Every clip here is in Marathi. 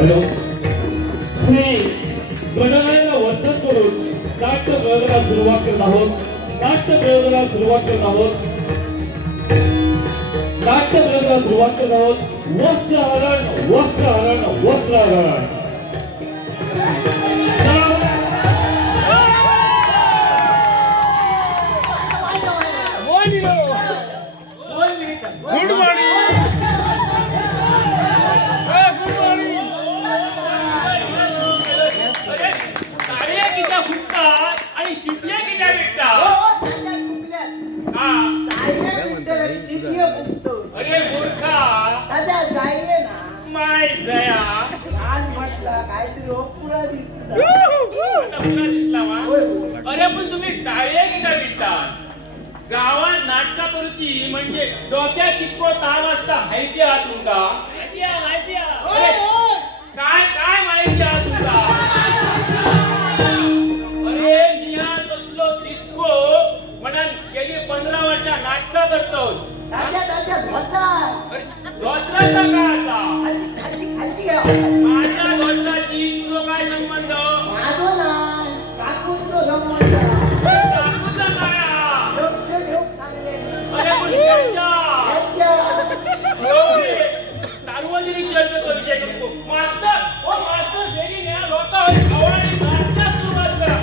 हॅलो श्री गणरायाला वंदन करून नाट्य प्रयोगाला सुरुवात करत आहोत. नाट्य प्रयोगाला सुरुवात करत आहोत. नाट्य प्रयोगाला सुरुवात करत आहोत. वस्त्रहरण वस्त्रहरण वस्त्रहरण. Good morning. साड्या किती फुटतात आणि शिट्या किती भेटतात. अरे मूर्खा माय जया दिसला वा. अरे पण तुम्ही टाळ्या किती भेटतात. गावात नाटका करूची म्हणजे डोक्यात कितको ताव असता माहिती आहात तुमका. काय काय माहिती आहात तुमका. अरे निया तसलो डिस्को म्हणून गेली 15 वर्षा नाटका करतो. धोत्राचा काय असा. माझ्या धोत्राची तुझा काय संबंध. काकूचा काय. सार्वजनिक चर्चेचा विषय करतो. मास्तर वेगळी न्या लोक आवडणी नाटकात सुरुवात करा.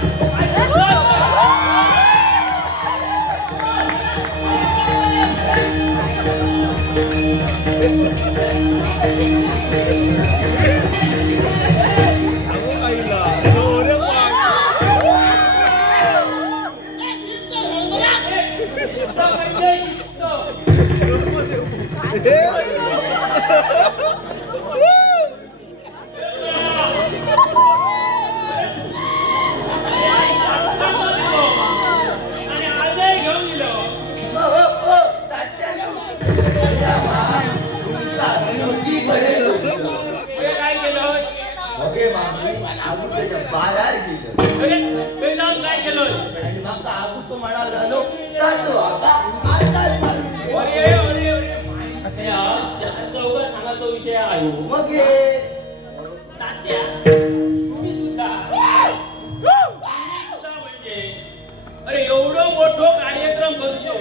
अरे एवढं मोठं कार्यक्रम करतो.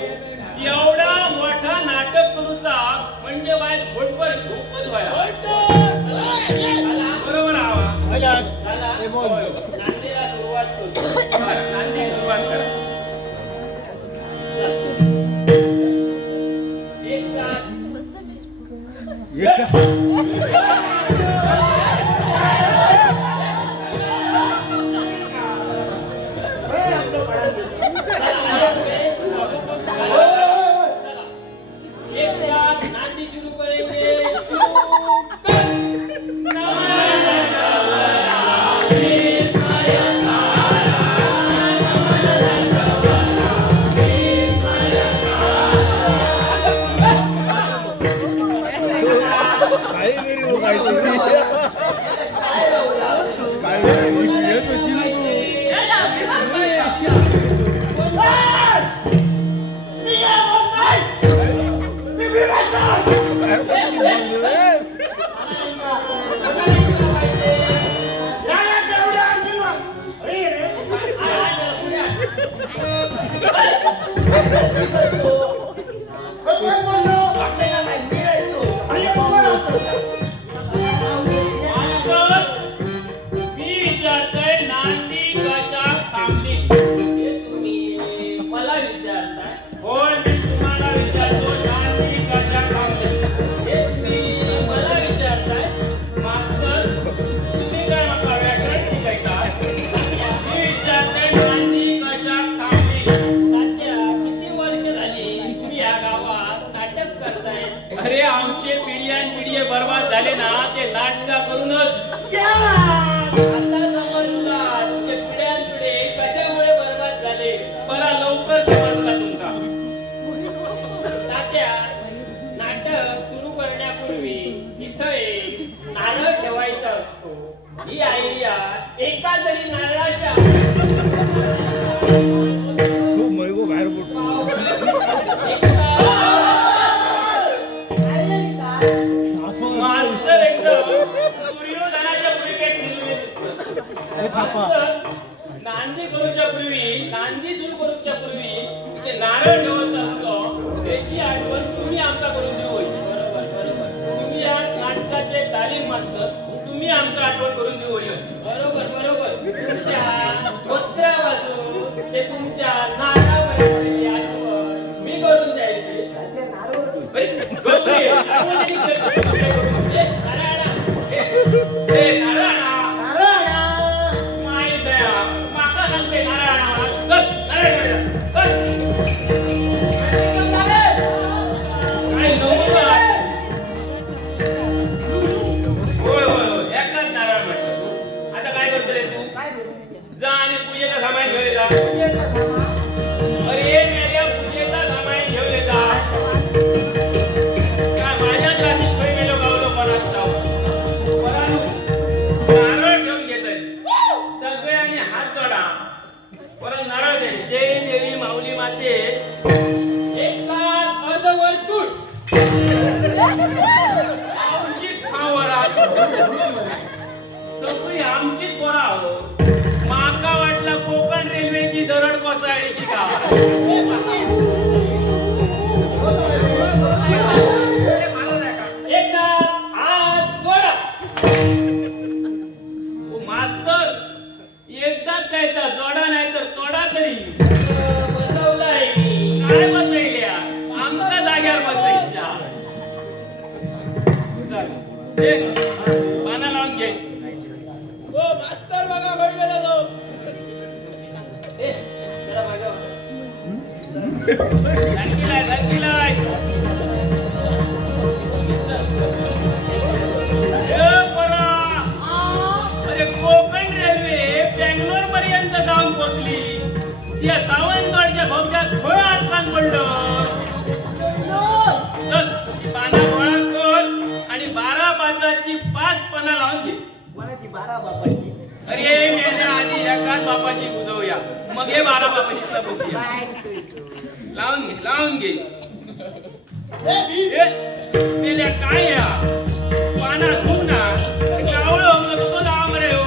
एवढा मोठा नाटक करूचा म्हणजे वाय फुटबॉल खूपच व्हाया. बरोबर आवा. नांदीला सुरुवात करतो. नांदी सुरुवात करा. एक साथ नांदी शुरू करेंगे. अरे आमचे पिढ्यान पिढी बर्बाद झाले ना ते नाटका करूनच. आता समजला ते पिढ्यान पिढे कशामुळे बर्बाद झाले. बरा लवकर समजला तुमका. तात्या नाटक सुरू करण्यापूर्वी इथं एक नारळ ठेवायचा असतो. ही आयडिया एका तरी नारळाच्या तू मैगो बाहेर बोलतो. मास्तर एकदम दुर्योधना नांदी करूच्या पूर्वी ते नारळ ठेवत असतो त्याची आठवण तुम्ही आमका करून देऊ. तुम्ही आज नाटकाचे तालीम मास्तर, तुम्ही आमका आठवण करून देऊ. बरोबर तुमच्या पत्रापासून ते तुमच्या नारळापर्यंतची आठवण मी करून द्यायची. आमची कोरा हो माका वाटला कोकण रेल्वेची दरड कोसळली का. मास्तर एकदाच काय तर जोडा नाही तर तोडा तरी बसवलाय काय बसवल्या आमच्या जाग्यावर बसायच्या. पाना लावून घे. मास्तर बघा घडलेला तो अरे कोकण रेल्वे बेंगलोर पर्यंत जाऊन पोहोचली. त्या सावंतवाडच्या भोवत्यात थोडं अडचण पडलं. पाना गोळा कर आणि 12 बाजाची 5 पाना लावून घे. 12 बापाची. अरे मेल्या आधी एकाच बापाशी बुजवूया मग हे 12 बापाशी बघूया. लावून घे. मेल्या काय या पाना खूप ना कावळ तो लांब रे हो.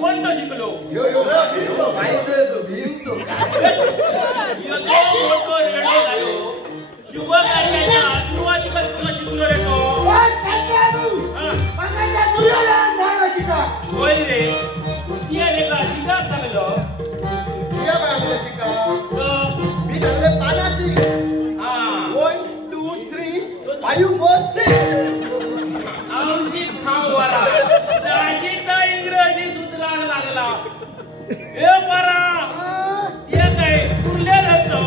कोणतं शिकलो शुभ कार्याच्या सुरुवातीला तुला शिकलो रे तो. होय रे तुझ्या रे का शिका चांगलं मी चांगले पानाशी 1 2 3 5 4 6 आमची खाऊवाला दाजीचा इंग्रजी सुधरा लागला. ए परा ये काय तुरले राहतो.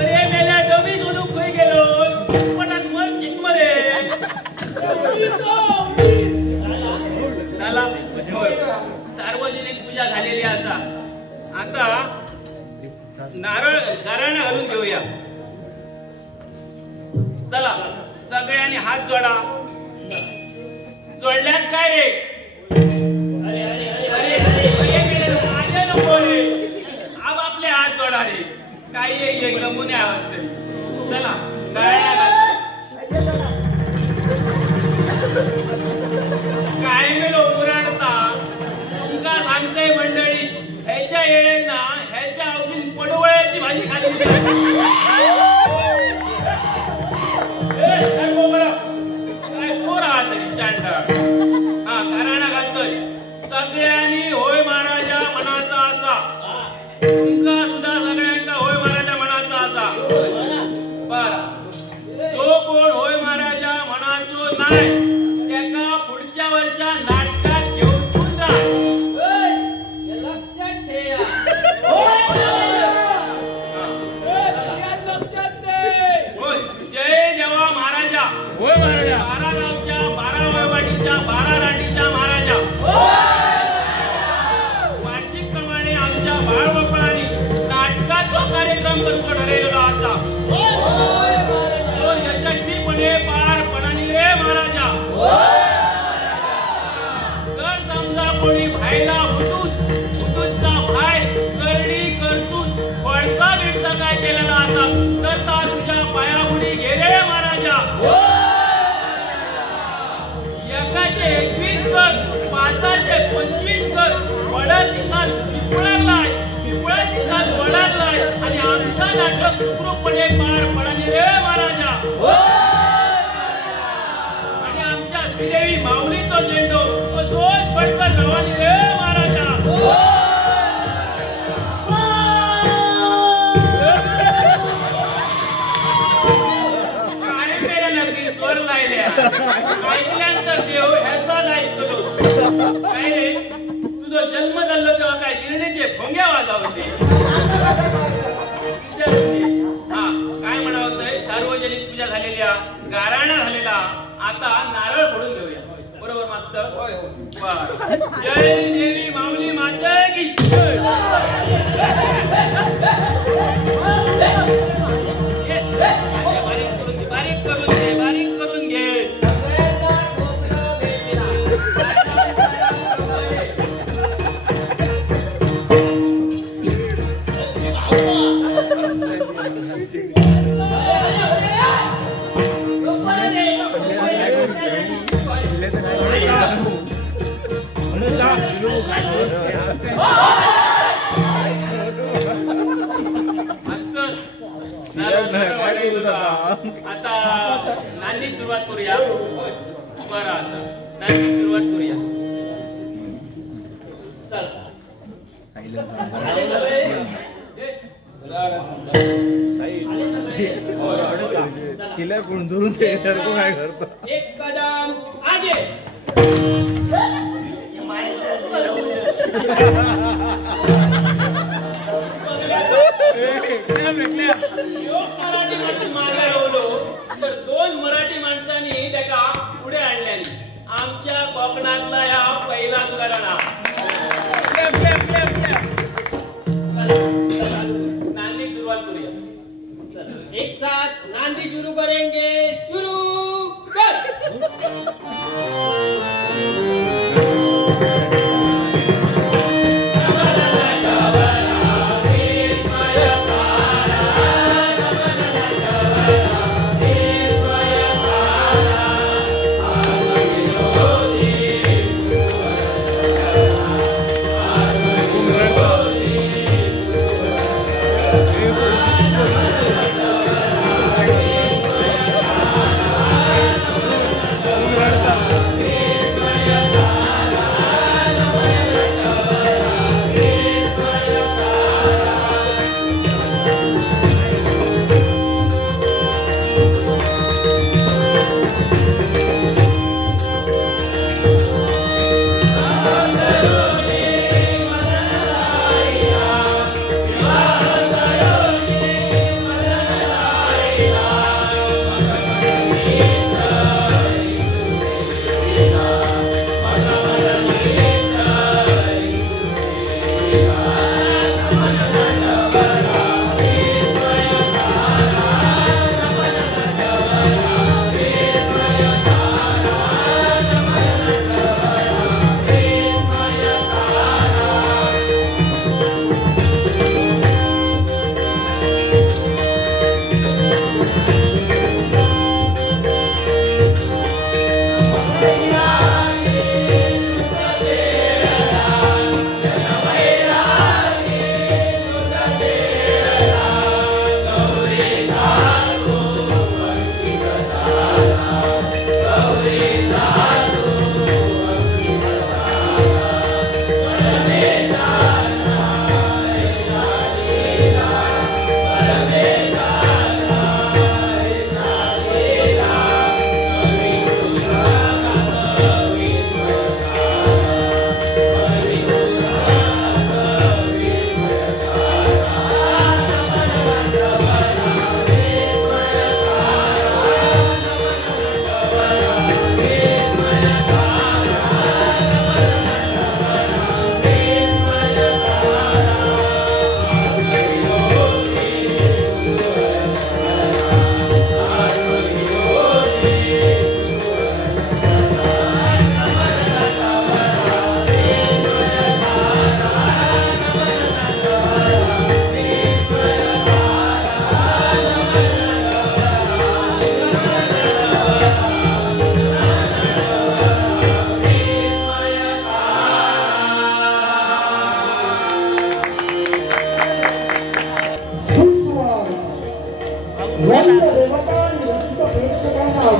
अरे मेल्या डबी सोडून खय गेलो पटात मर चित मरे. सार्वजनिक पूजा झालेली असा. आता नारळ गाराणा घालून घेऊया. चला सगळ्यांनी हात जोडा. जोडल्यात काय रे. अरे अरे अरे अरे अरे माझे नको रे. आप आपले हात जोडा रे. काही एक नमुने आवाज तरी. चला काय गेलो पुराणता तुमका सांगते मंडळी ह्याच्या येळेत ना ह्याच्या अवधीत पडवळ्याची भाजी खाली. काय कोर आहात चांडा. हा घराणा घालतोय सगळ्यांनी होय महाराजा मनाचा असा. तुमका सुद्धा सगळ्यांचा होय महाराजा मनाचा असा. बरं जो कोण होय महाराजा मनाचो नाही त्याका पुढच्या वर्षा नाटकात घेऊन जा. लक्षात ठेवा. जय देवा महाराजा. होय महाराजा. 12 गावच्या 12 वयवाडीच्या 12 राणीच्या महाराजा. वार्षिक प्रमाणे आमच्या बाळबापांनी नाटकाचा कार्यक्रम करून ठरवलेला होता. तो यशस्वीपणे पार पडणी रे महाराजा. जर समजा कोणी भाईला हुतूचा भाई करडी करतून वळसा बिडचा काय केलेला असा तर ता तुझ्या नाचाचे 25 घर वडाची साल पिपळालाय पिपळाची साल वडालाय आणि आमचा नाटक सुखरूपपणे पार पडले रे महाराजा आणि आमच्या श्रीदेवी माऊलीचा झेंडो अजून फडकत रवानी रे महाराजा काय मेल्या नगरी स्वर लायल्या ऐकल्यानंतर देव ह्याचाच ऐकतो काय रे तुझा जन्म झाला तेव्हा काय गिरणीचे भोंग्या वाजवते हा काय म्हणा होतंय सार्वजनिक पूजा झालेल्या गाराणा झालेला आता नारळ फोडून घेऊया बरोबर मास्तर जय देवी माऊली माता की बारीक करून घे आता नांदी सुरुवात करूया बरं असं नांदी सुरुवात करूया चिल्लर कोण धरून ते काय करतो एक कदम आगे मराठी माणूस मागे रावलो तर 2 मराठी माणसांनी त्याला पुढे आणल्याने आमच्या कोकणातला या पहिलाच घराणा नांदी सुरुवात करूया एक साथ नांदी शुरू करेंगे शुरू कर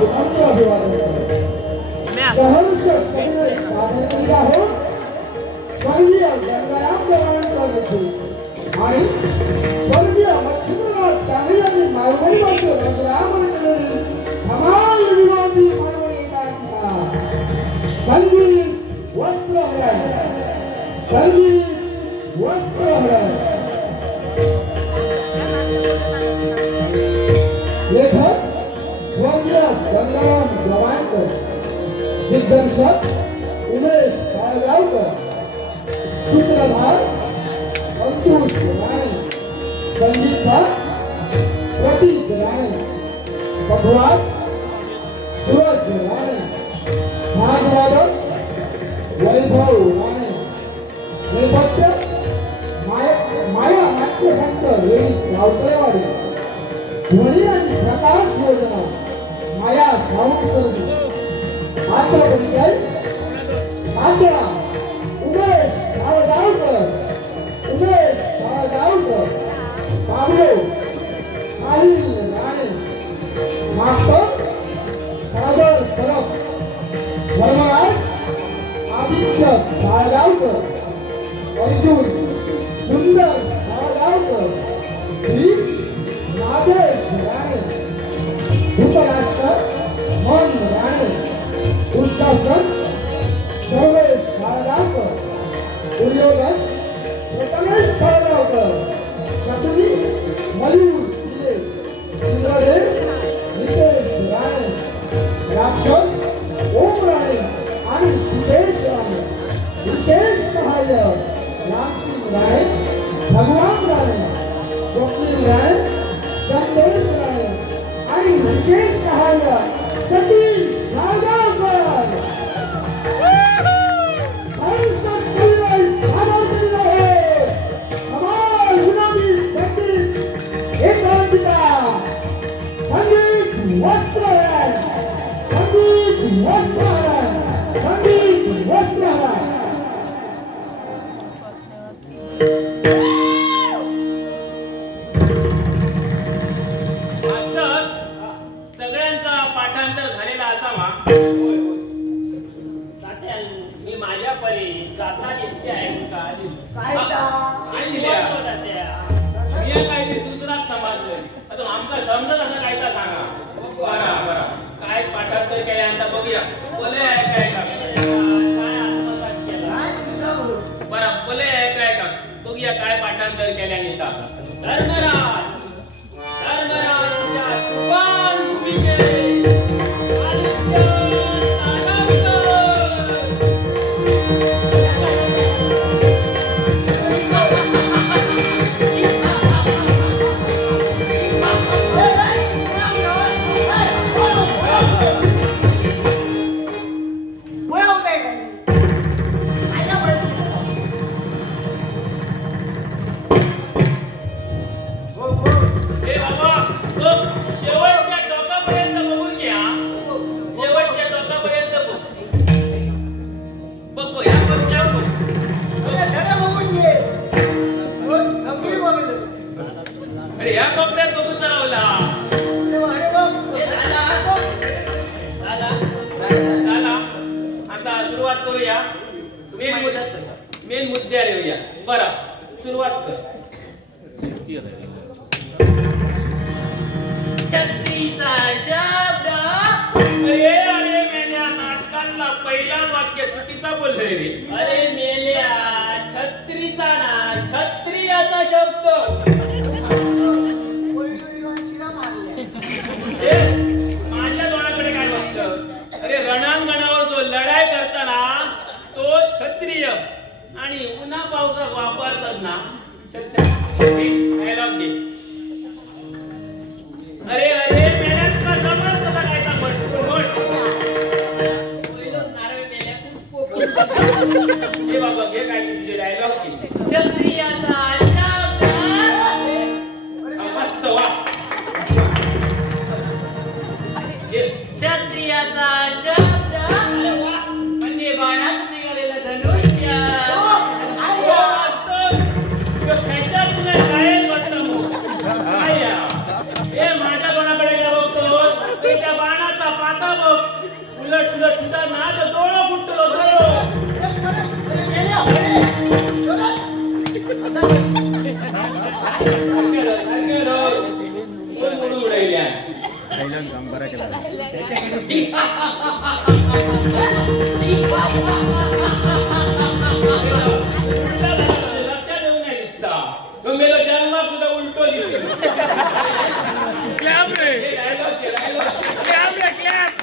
विनम्र अभिवादन करतो. सहर्ष सगळे सादर हो स्वर्गीय गंगाराम देवाणकर येथे आणि स्वर्गीय मच्छिंद्रनाथ कांबळे यांनी मालवणी भाषेत रचनामन केलेली धमाल विनोदी मालवणी गायिका संगीत वस्त्रहरण संगीत वस्त्रहरण लेखक स्वर्गीय गंगाराम देवाणकर, दिग्दर्शक उमेश साळगावकर, सूत्रधार अंकुश राणे, संगीतकार प्रतीक राणे, पखवाज सूरज राणे, साजवादक वैभव राणे, नेपथ्य माया नाट्यसंच रेणी गावकरेवाडी, ध्वनी आणि प्रकाश योजना माया साऊंड सर्व्हिस. आता परिचय मात्रा उमेश साळगावकर, उमेश साळगावकर, बाबलो साहिल राणे, मास्तर सागर परब, धर्मराज आदित्य साळगावकर, अर्जुन सुंदर साळगावकर, दीप नागेश राणे, उपराष्ट्र मन राणे, उशासन सर्वेश साळगावकर, दुर्योधन प्रथमेश साळगावकर, शकुनी मयूर जिले, इंद्रदेव नितेश राणे, राक्षस ओम राणे आणि हितेश राणे. विशेष सहाय्य रामसिंग राणे, भगवान राणे, स्वप्नील राणे, संदेश राणे आणि विशेष सहाय्य सचिन साळगावकर. संगीत वस्त्रहरण, संगीत वस्त्रहरण, संगीत वस्त्रहरण. सगळ्यांचा पाठांतर झालेला असावा. मी माझ्या परी जाता इतके आहे मी काय दुसराच समजलोय. अजून आमचा समजत असं काय का सांगा. बरा बरा काय पाठांतर केल्यानंतर बघूया. बोले आहे काय का काय आत्मसात केला बरा बोले आहे काय का बघूया काय पाठांतर केल्यानंतर. धर्मराज धर्मराजच्या तुफान भूमिकेत मेन मुद्द्यावर येऊया. बरा सुरुवात कर. छत्रीचा शब्द. अरे मेल्या नाटकातला पहिला वाक्य चुकीचा बोलतोय रे. अरे मेल्या छत्रीचा ना छत्रियाचा शब्द. माझ्या तोंडाकडे काय वाटतं. अरे रणांगणावर जो लढाई करताना तो क्षत्रिय आणि उन्हा पावसात वापरतात ना डायलॉग दे. अरे अरे मेल्याचा जमत कसा काय नारळ मेल्या हे बाबा घे काय तुझे डायलॉग दे. क्षत्रियाचा शब्द मस्त वा. क्षत्रियाचा शब्द म्हणजे बाळात निघालेलं धनुष्य. उलट उलट सुद्धा ना तर डोळं फुटलो डोळं म्हणून उडायल्या बरा केला लक्षात येऊ नाही दिसता मेलो जन्मात सुद्धा उलटो दिसतो क्लॅप रे क्लॅप रे क्लॅप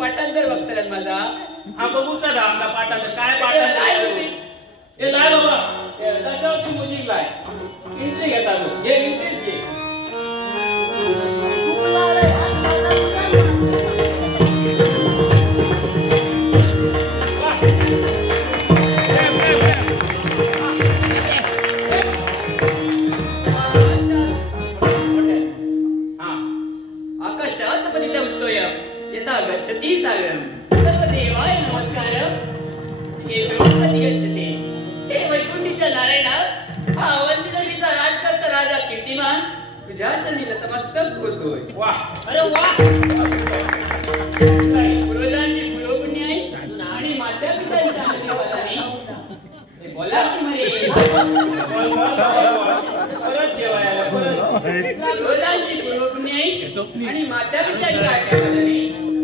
पाठांतर बघतात माझा हा बघूचा धा आमचा पाठांतर काय पाठांतर हे लाय बाबा दशावती म्युझिक लाय इंट्री घेतात हे इंट्रीज घे आकाशात पतित उत्तोय यथा गच्छति सागरम सर्वदेवाय नमस्कारम केशवपती गच्छते हे वैकुंठीच्या नारायणा हा अवंतीनगरीचा राजकर्ता राजा कीर्तिमान तुझ्या चरणी नतमस्तक होतोय वाह अरे वा पूर्वजांची पुरोपुण्य आहे आणि माता पितांच्या आशीर्वादाने बोला की म्हणे परत जेवायला परत पूर्वजांची पुरोपुण्य आहे आणि माता पितांच्या आशीर्वादाने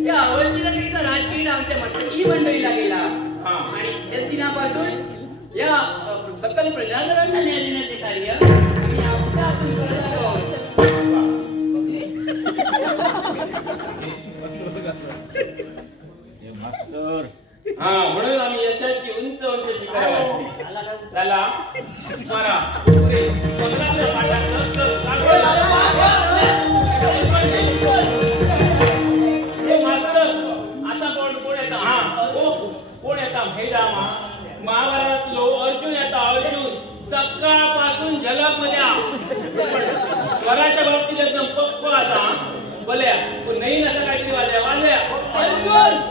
या अवंतीनगरीचा राजकीय आमच्या मस्तकी मंडळीला गेला आणि त्या दिनापासून या सकल प्रजाजनांना न्याय देण्याचे कार्य आम्ही आपल्या हातून करत आहोत. हा म्हणून आम्ही यशाची उंच उंच शिखरावर त्याला मारा पुरे 15 पाठांत आता कोण येता हा कोण येता मैदामा महाभारतातलो अर्जुन येता अर्जुन सकाळपासून झलक मध्ये स्वराच्या बाबतीत एकदम पक्क असा बोल्या पण नाही असं काहीतरी वाजल्या अर्जुन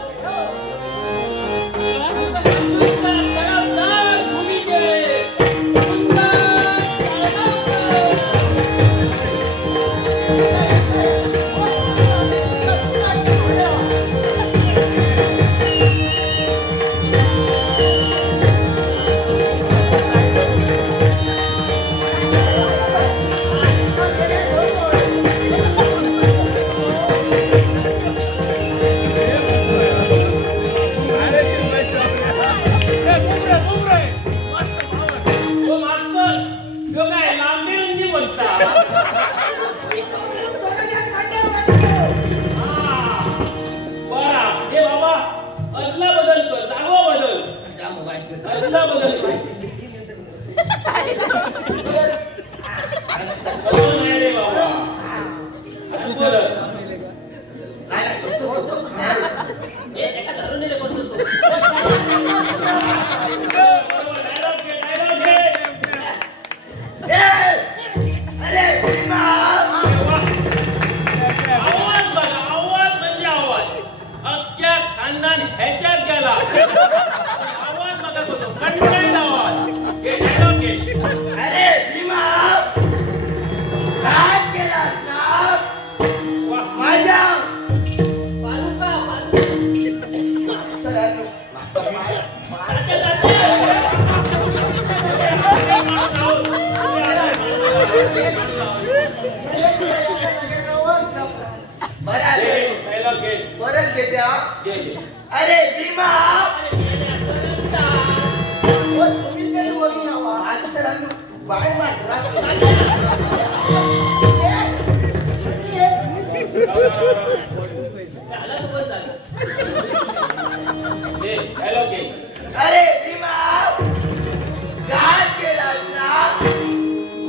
अरे भीमा तुम्ही तरी वगी नावा असं तर बाय बाय अरे भीमा काय केलास ना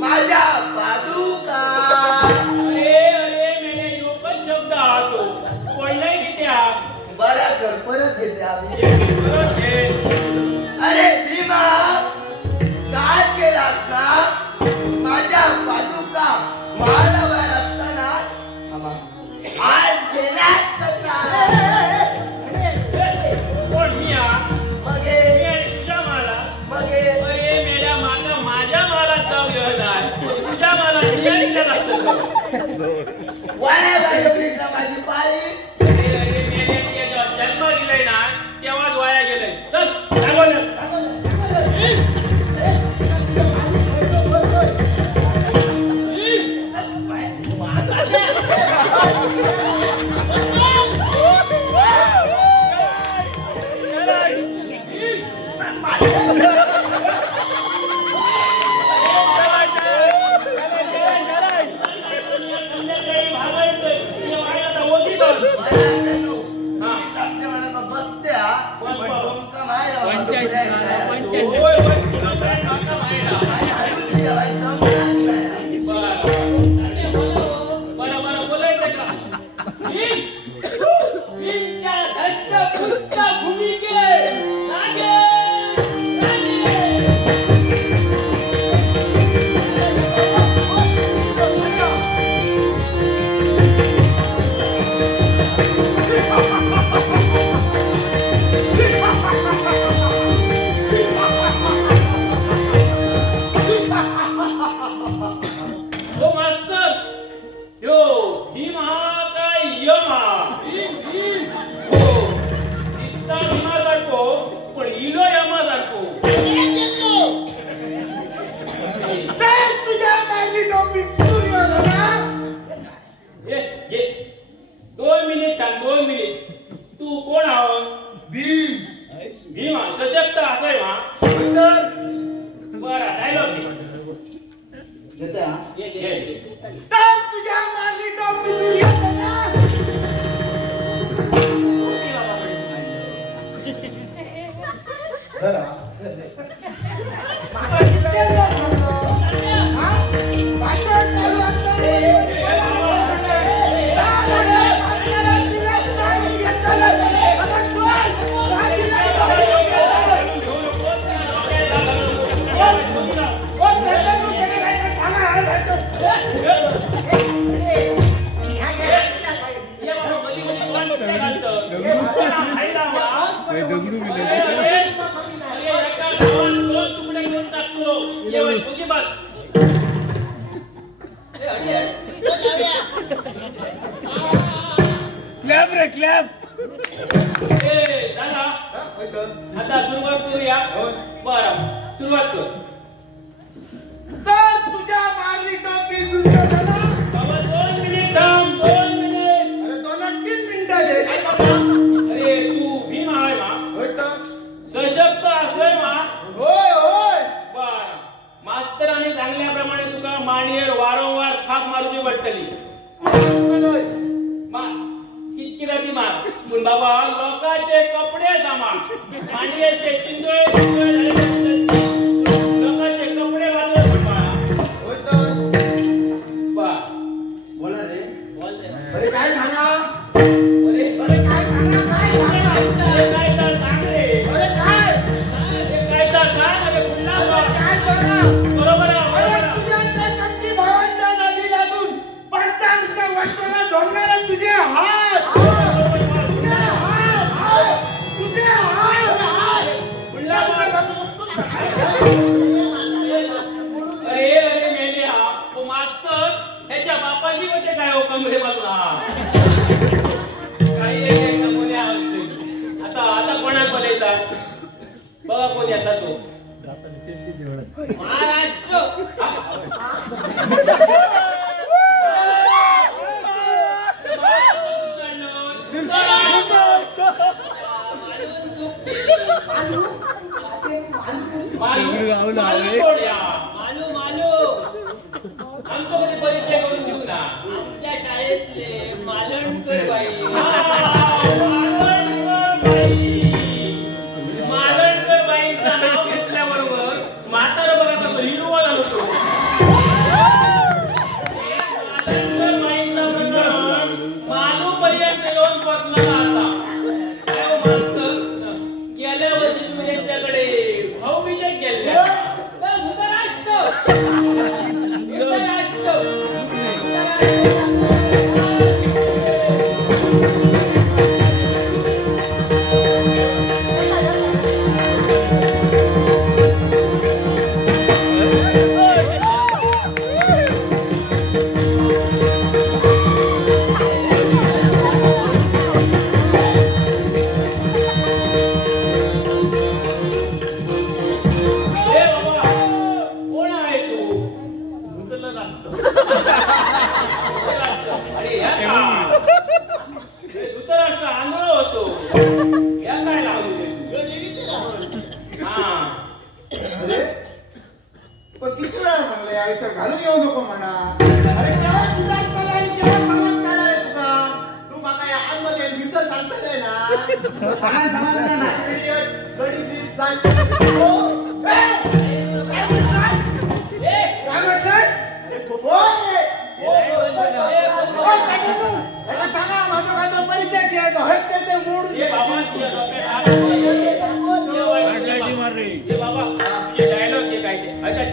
माझ्या बाजूका अरे मेरे योगच शब्द आतो पडलाय किती बरा कर परत घेते आम्ही अरे भीमा काय केलास ना माझ्या बाजूका महालाबाहेर असताना आज गेला कसा कोण मी मगे तुझ्या मला मगे अरे मेल्या मागा माझ्या होय होय तुला ब्रँड नका व्हायला बरं बोलायचं का भीमच्या धष्टपुष्ट भूमिके लागे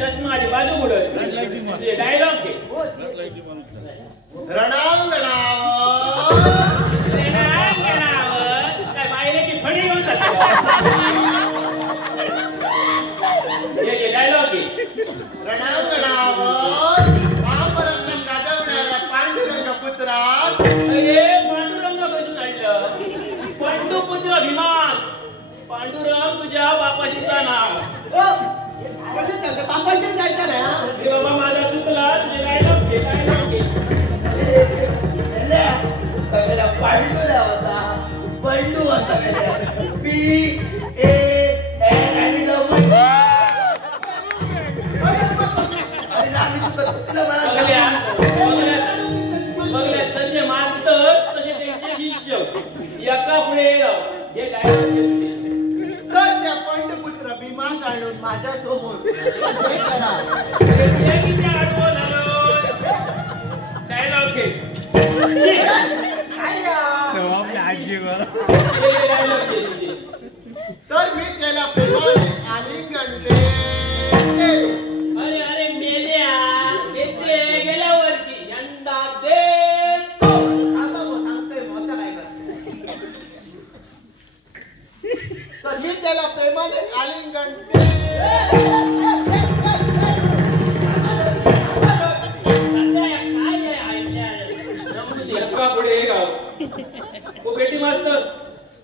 चष्मा आधी बाजू उडत डायलॉग घे काय बायलेची फणी घेऊन डायलॉग घे पांडुरंग कधून आणलं पांडुपुत्र भीमास पांडुरंग तुझ्या बापाशीचा नाव बाबा माझा चुकला तुझे डायलॉग घे पंडू होता तसे मास्तर तसे त्यांचे शिष्य एका पुढे हे डायलॉग त्या पंडपुत्र भीमा आणून माझ्या समोर डायलॉग घे तर मी त्याला प्रेमाने आलिंगन अरे अरे मेल्या देते गेल्या वर्षी यंदा देतो सांगतोय मोठा काय तर मी त्याला प्रेमाने आलिंगन बेटी मास्तर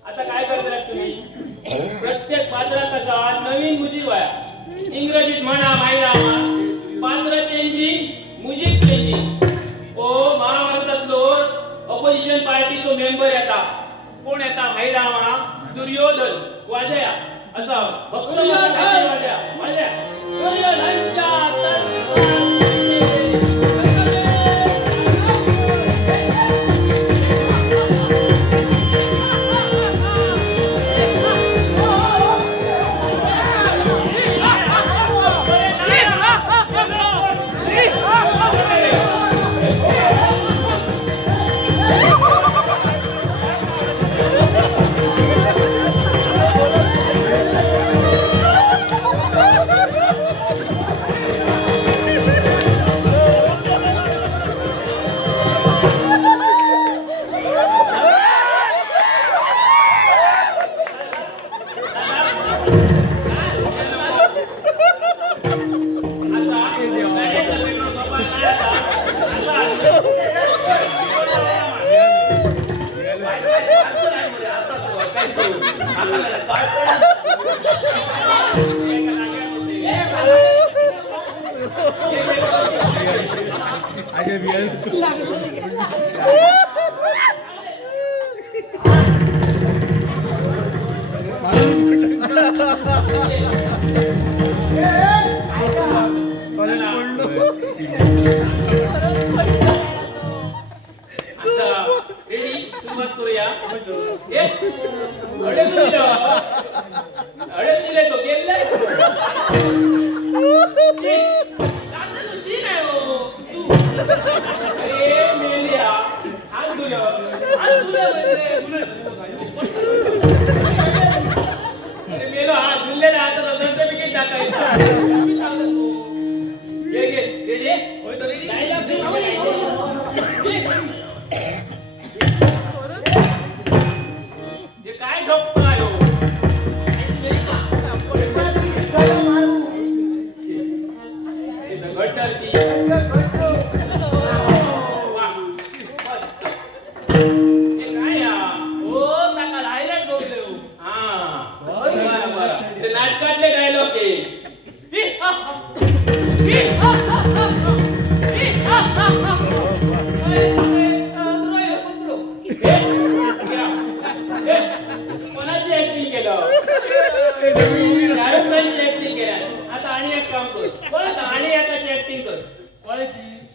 आता काय करताय तुम्ही प्रत्येक पात्रात कसा नवीन मुजीब आहे इंग्रजीत म्हणा माहिरामा पात्र चेंजिंग मुजीब चेंजिंग ओ महाभारतातलो ऑपोजिशन पार्टीचो मेंबर येता कोण येता माहिरामा दुर्योधन वाजया असा फक्त वाजया दुर्योधनच्या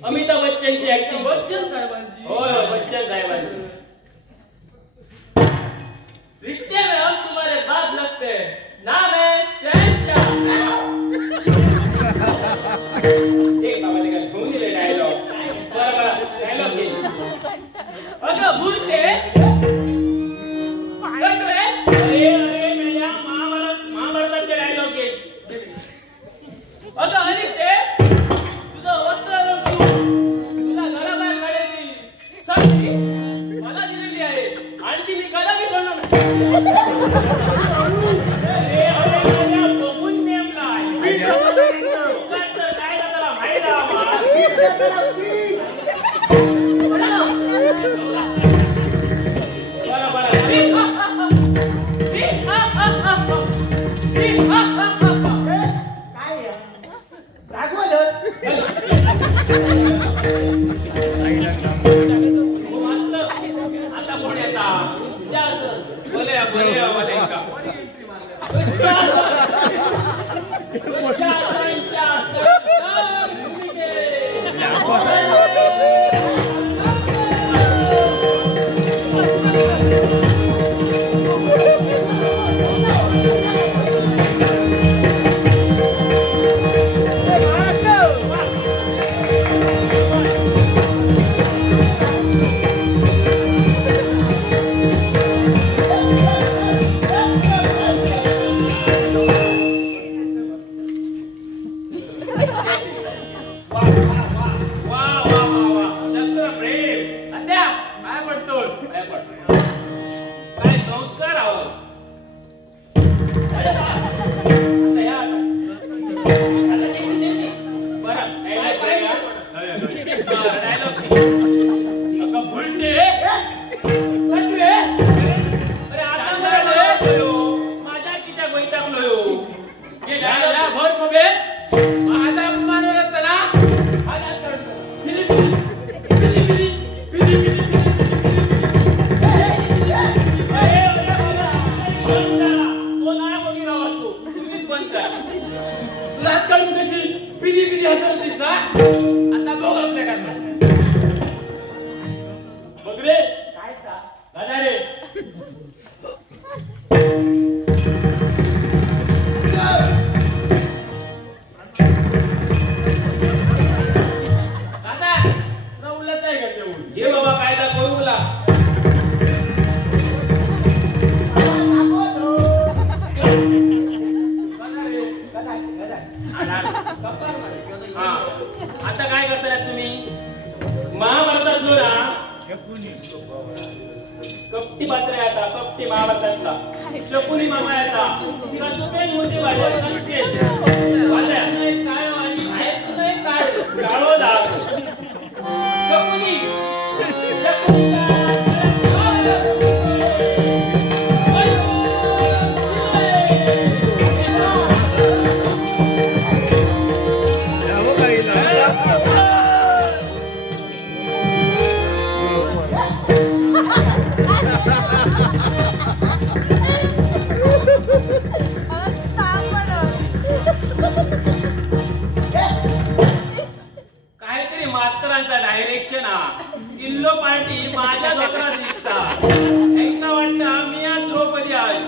अमिताभ बच्चनची ऍक्टिंग बच्चन साहेबांची होय बच्चन साहेबांची रिश्ते में हम तुम्हारे बाप लगते हैं, नाम है शहंशाह। एक बाबा ने कहा घूम ले डायलॉग, बड़ा डायलॉग ये। अगर मूर्खे सगळे अरे मेल्या महाभारताचे डायलॉग ये। अगं अनिष्टे तुझं वस्त्र तुला घराबाहेर काढायची संधी मला दिलेली आहे आणि ती मी कदापि सोडणार नाही। अरे माझ्या बघून नेमलाय काय त्याला माहित आता कोण येतात आता काय करताय तुम्ही महाभारतात जो ना कपटी पात्र आता कपटी महाभारतातला शकुनी मामा येता सस्पेन म्हणजे भाज्या सस्पेन भाज्या काळो आणि बाहेर सुद्धा एक काळो दाग शकुनी काहीतरी मास्तरांचा डायरेक्शन हा किल्लो पार्टी माझ्या धोत्रात निघता एकदा वाटतं मी या द्रौपदी आहे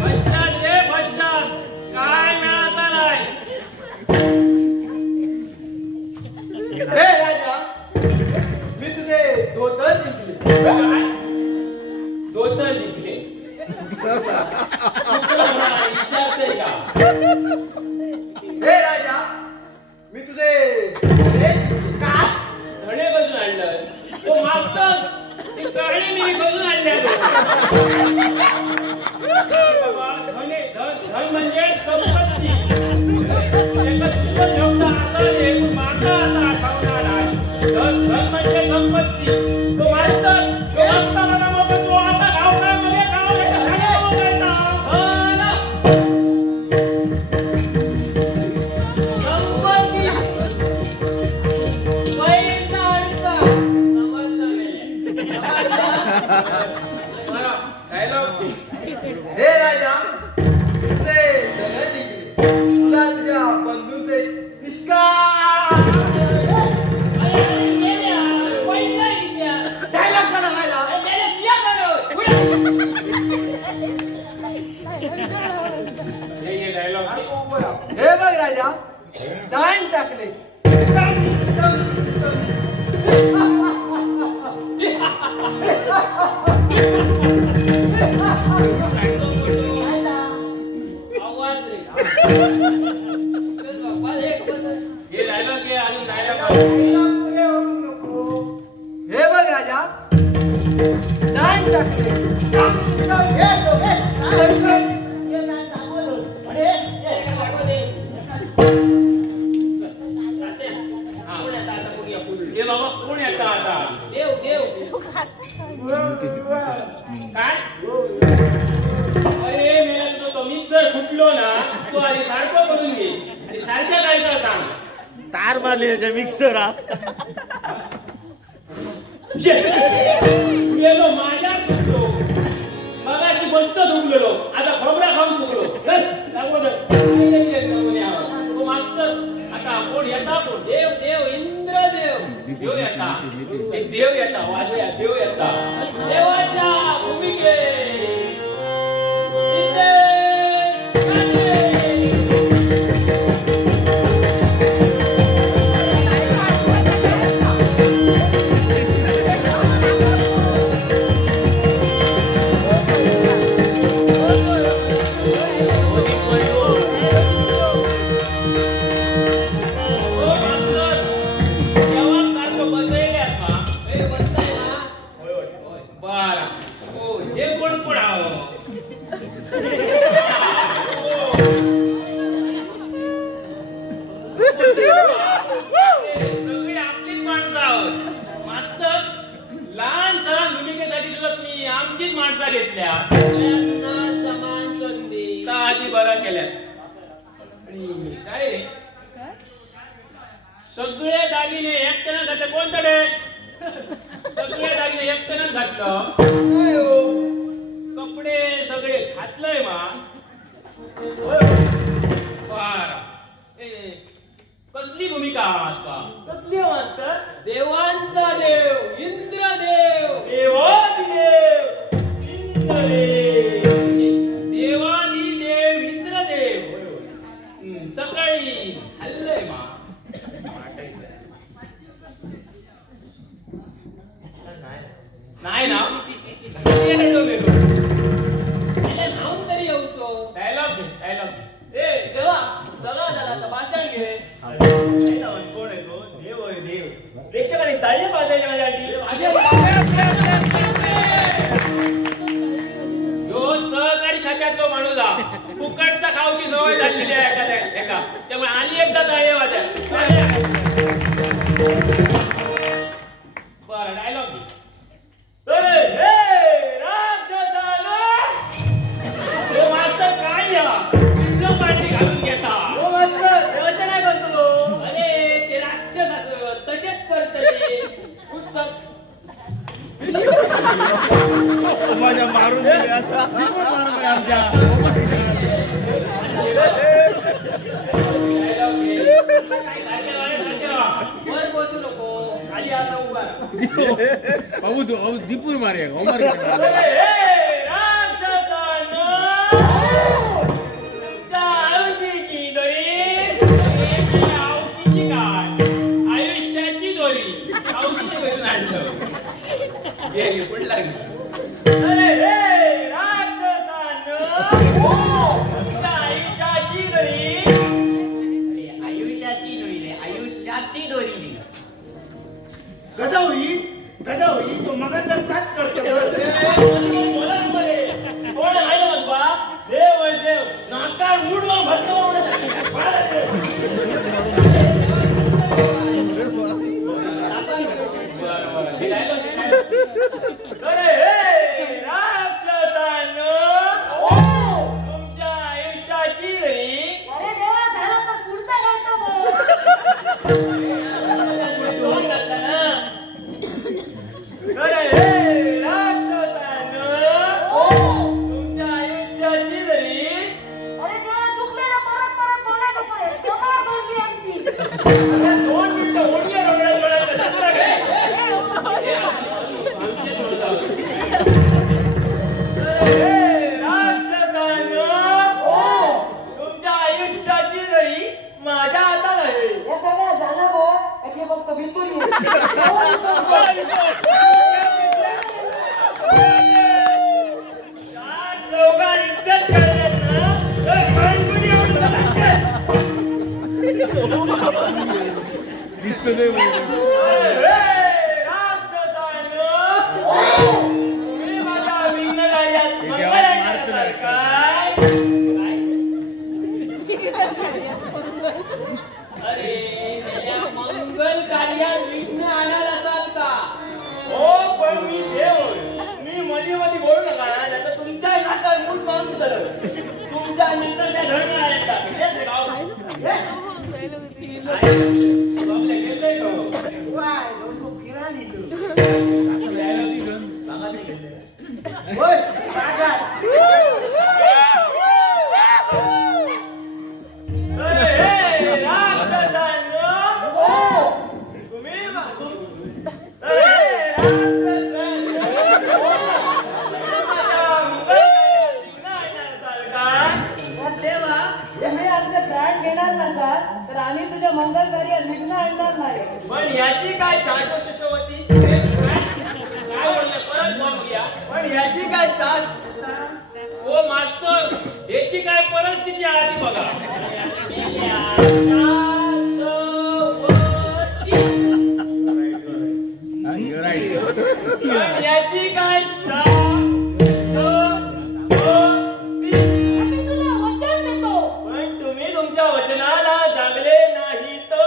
पश्चात रे पश्चात काय मिळाचा नाही। हे राजा मी तुझे धोतर जिंकले। काय धोतर जिंकले विचारते का? हे राजा मी तुझे काय धणे बसून आणलं तो मास्तर ती कळणी मी बसून आणल्या बाबा धने धन म्हणजे संपत्ती माता आता आठवणार आहे धन म्हणजे संपत्ती तो मास्तर तो मास्तर मला तो आता गावकामध्ये हे राजा तुझे धने जिंकले तुला तुझ्या बंधूचे डायलॉग करा हे डायलॉग हे बघ राजा दान टाकले आवाज रे हे डायलॉग आहे आणि डायलॉग हे बघ राजा दान टाकले हे बाबा कोण येता आता देव देव काय अरे मेला तुझा तो मिक्सर फुटलो ना तो आधी सारखं करून घे आणि सारख्या काय का सांग तार मारली त्याच्या मिक्सरात गेलो माझ्या फुटलो मगाशी बसत झुकलेलो आता खोबरा खाऊन फुकलो तो मास्तर आता कोण येता कोण देव देव इंद्रदेव देव येता एक देव येता वाजूया देव येता देवाच्या भूमिके सगळी आपलीच माणसं आहोत मास्तर लहान सहान भूमिकेसाठी सुद्धा तुम्ही आमचीच माणसं घेतल्या समान संधी आधी बरा केल्या आणि काय रे सगळे दागिने एकट्यानं घातले कोण तडे सगळे दागिने एकट्यानं घातलं कपडे सगळे घातलंय मा बारा कसली भूमिका आहात का कसली मास्तर देवांचा देव इंद्रदेव देवानी देव इंद्रदेव सकाळी हल्लय मा नाही ना नाव तरी येऊचो डायलॉग घे डायलॉग ए देवा सगळं झाला आता भाषण घे कोण आहे तो देव आहे देव प्रेक्षकांनी ताळी वाजवली माझ्यासाठी ह्यो सहकारी खात्यातलो माणूस हा फुकटचा खाऊची सवय झालेली आहे एखाद्या एका त्यामुळे आणि एकदा ताळे वाजा बरं डायलॉग घे तो मास्तर काय या पिंजं पार्टी घालून घेता अरे ते राक्षस असत तसेच करतले माझ्या मारून दिले आता आमच्या डायलॉग घे काय वर बसू नको खाली असा उभा राहा. बाबू तू दीपूर मारे आयुष्याची दोरी आवडीची कशी आणलं पुढे लागली आयुष्याची दोरी रे आयुष्याची दोरी गदावरी गदावरी तो मग तर ताट करतो देव नाका उडवा भरतो तुमच्या आयुष्याची लक्षात काढल्यात ना तर बालपणी आवडतं लक्षात. तुम्ही माझ्या विघ्न कार्यात मंगल आणणार काय? अरे या मंगल कार्यात विघ्न आणाल असाल का? हो पण मी देव, मी मध्ये मध्ये बोलू नका नाही तर तुमच्या नाकात मूठ मारून उतरल. तुमच्या मित्र त्या धरणार आहेत का? हेच रे गाव. आपल्या गेलंय का हो? वाय, दोनशे फिरा निघलो. यायला दिलं. सांगा ते गेले. होय, सांगा. अरे राक्षसांनो, तुम्ही देवा तुम्ही आमचे प्राण घेणार नसाल तर आम्ही तुझ्या मंगल कार्यात विघ्न आणणार नाही. पण याची काय शाश्वत होती? काय बोलले परत बोल घ्या. पण याची काय शास? ओ मास्तर याची काय परिस्थिती आहे ती बघा. पण याची काय शास? पण तुम्ही तुमच्या वचनाला जगले नाही तर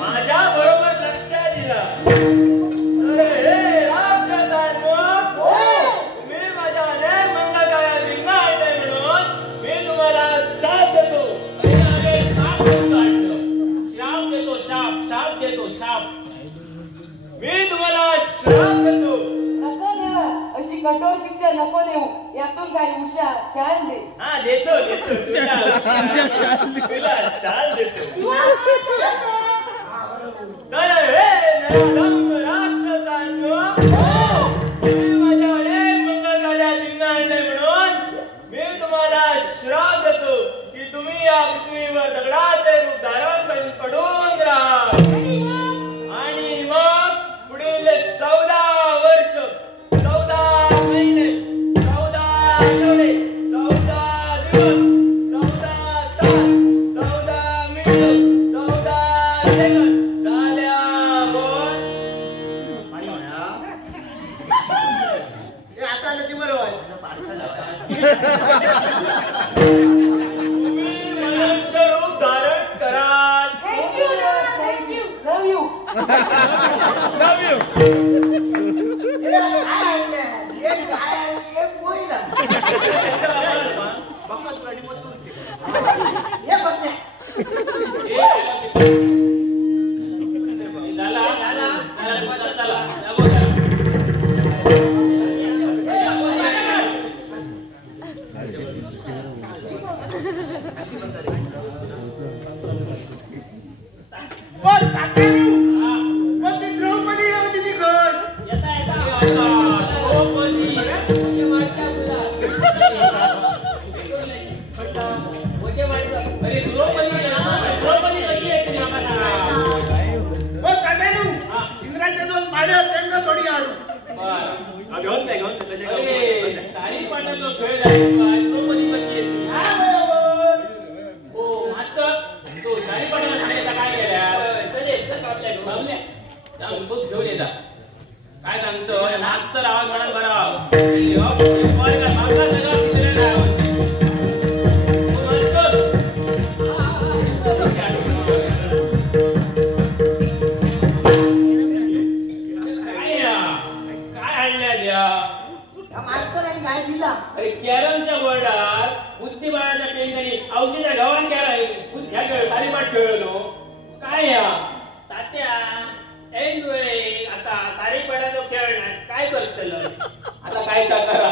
माझ्या बरोबर लक्ष दिला. अरे राक्षसांनो, तुम्ही माझ्या अनेक मंगल कार्यात विघ्न आणले म्हणून मी तुम्हाला साथ देतो. शाप देतो शाप देतो शाप. मी तुम्हाला श्राप देतो. नको देवा अशी कठोर शिक्षा नको देऊ. यातून काही उषा शाल दे. हा देतो तुला शाल देतो. तर हे नराधम राक्षसांनो, तुम्ही माझ्या अनेक मंगल कार्यात विघ्न आणले म्हणून मी तुम्हाला श्राप देतो की तुम्ही या पृथ्वीवर दगडाचे रूप धारण करून पडून राहा. आणि मग पुढील 14 वर्ष 14 महिने 14 आठवडे 14 दिवस 14 तास 14 मिनिट 14 सेकंद झाल्यावर आणि म्हणा हे आता आलं की बरोबर आहे. पार्सल तुम्ही मनुष्य रूप धारण कराल. Thank you love you. द्रौपदी होती ती कोण? इंद्राचे 2 पाडे त्यांना सोडी आडू. घेऊन नाही सारी पाटाचा खेळ झाला. द्रौपदी कशी येते? हो मास्तर तो सारी पाटाला सांगायचा काय केल्या? घेऊन येतात काय सांगतो मास्तर आवाज म्हणा बरा अरे कॅरमच्या बोर्डात बुद्धिबळाच्या पेंगाने औषधा गावान कॅरम सारी पाठ खेळलो काय या तात्या ऐन वेळे आता सारी पडायचो खेळणार काय करतलं? आता काय का करा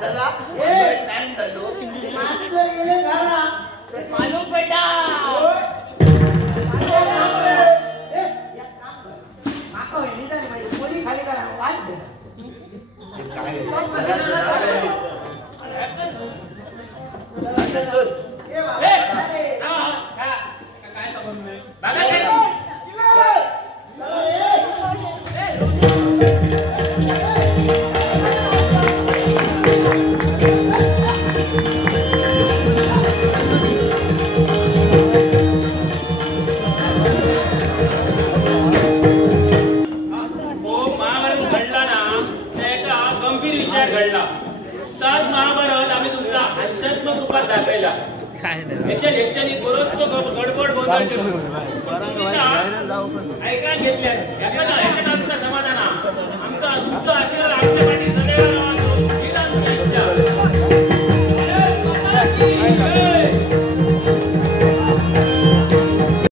चला टाइम झालो गेले घरा मालूम बेटा माका होईल नाही माहिती कोणी खाली करा वाट दे घडला तर महाभारत आम्ही तुमचा हास्यात्मक रूपात दाखवला याच्यानी बरोच गडबड गोंधळ केलो ऐका घेतल्या याच्यात आमचं समाधान